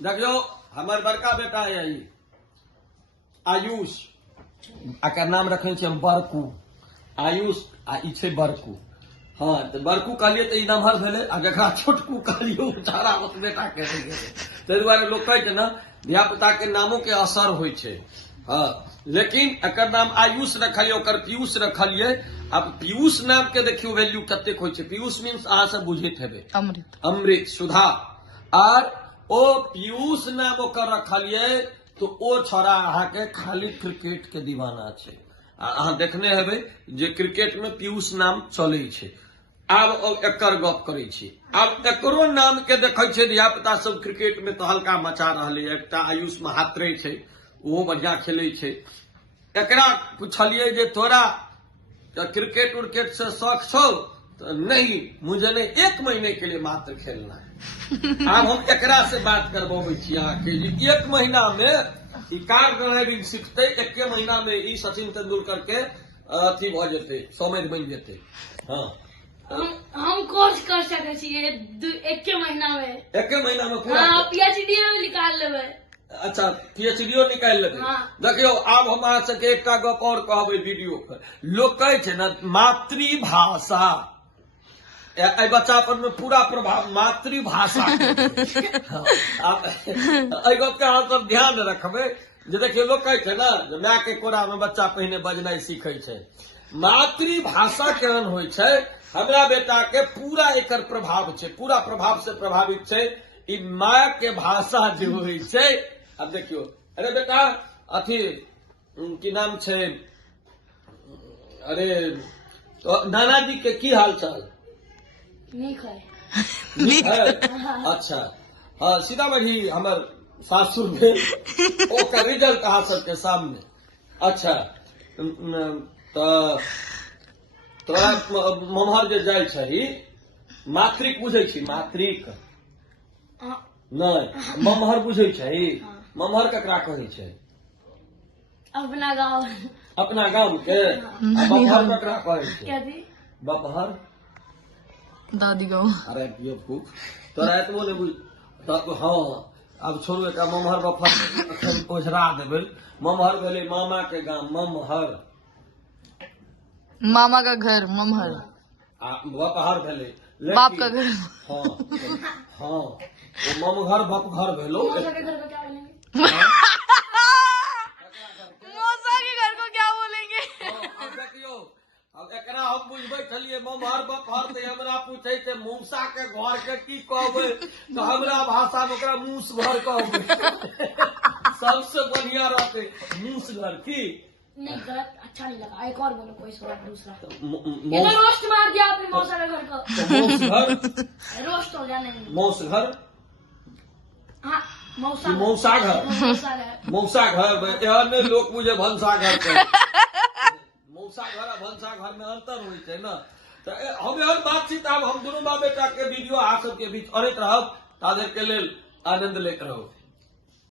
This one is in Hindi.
देखियो हमार बड़का बेटा है आयुष एकर नाम रखे छे हम बरकू आयुष आ ई छे बरकू। हाँ तो बरकू कहलिए तो ई नमहर भेले आ जकरा छोटकू कहलिए बेचारा उस बेटा के रह गेले। ताहि दुआरे लोग कहै छै ना धिया पुता के नामों के असर होय छे। हाँ लेकिन एकर नाम आयुष रखलिए ओकर पीयूष रखलिए। अब पीयूष नाम के देखियो वैल्यू कतेक होय छे। पीयूष मीन्स अहाँ सब बुझैत हेबे अमृत अमृत सुधा। और ओ पीयूष नाम ओकर रखलिए तो ओ छोरा अहाँ के खाली क्रिकेट के दीवाना छे। अहाँ देखने हेबे जे क्रिकेट में पीयूष नाम चले छे। आब एकर गप करे छी। आब एकरो नाम के देखे छे धिया पुता सब क्रिकेट में तो हल्का मचा रहले। एकटा आयुष महात्रे छे वो बढ़िया खेले छे। एकरा पूछलिए जे तोरा क्रिकेट उर्केट से शौक छो तो नहीं मुझे नहीं 1 महीने के लिए मात्र खेलना है। अब हम एकरा से बात करवाबे छी अहाँ के 1 महीना में ई कार ड्राइविंग सीखते 1 महीना में ई सचिन तेंदुलकर के अथी भ जेते समझ बन जेते। हाँ हम कोर्स कर सके छिए 1 महीना में। 1 महीना में पूरा पीएचडी में निकाल लेबे। अच्छा पीएचडीओ निकाल लेबे। हाँ। देखियो आब हम अहाँ सबके एकटा गप और कहबे वीडियो पर। लोग कहे छे ना मातृभाषा ए बच्चा पर में पूरा प्रभाव मातृभाषा आप गप के अहाँ सब ध्यान रखबे। जे देखियो लोग कहे छे ना माय के कोरा में बच्चा पहिने बजनाई सीखे छे। मातृभाषा केहन होय छे हमरा बेटा के पूरा एकर प्रभाव छे। पूरा प्रभाव से प्रभावित छे ई माय के भाषा जो होय छे। अब देखियो अरे बेटा अथी की नाम छे अरे तो नाना जी के की हाल चाल नीक है। अच्छा हाँ सीतामढ़ी हमर सासुर में ओकर रिजल्ट अहाँ सबके सामने। अच्छा तो तोरा ममहर जे जाय छही मात्रिक बुझै छी मात्रिक नहीं ममहर बुझै छही। ममहर ककरा कहै छै अपना गांव के। बपहर ककरा कहै छै बपहर दादी गाँव। अरे बेवकूफ तोरा एतबो नहीं बुझ। हाँ अब छोड़ू एकरा ममहर बपहर ओझरा देबै। ममहर भेलै मामा के गाम ममहर। मामा का घर ममहर। बपहर भेलै बाप का घर। हाँ हाँ वो ममहर बपहर भेलो। मौसा के घर को क्या बोलेंगे? मौसा के घर को क्या बोलेंगे? अब देखियो अब एकरा हम बुझबै छलिए ममहर बपहर ते हमरा पूछे थे मूसा के घर के की कहबै तो हमरा भाषा में ओकरा मूस घर कहबै। सबसे बढ़िया रहते मूस घर की नहीं गलत अच्छा नहीं लगा। एक और बोलो कोई सवाल दूसरा। ये रोस्ट मार दिया आपने मौसा के घर को। मौस घर रोस्ट हो गया नहीं। मौस घर हाँ मौसा मौसा घर मौसा घर एहन नहीं लोग मुझे भंसा घर के। मौसा घर आ भंसा घर में अंतर होय छै ना। तो हम एहन बातचीत आब हम दुनू बाप बेटा के वीडियो अहाँ सबके बीच करैत रहब। ताधर के लेल आनंद लैत रहू।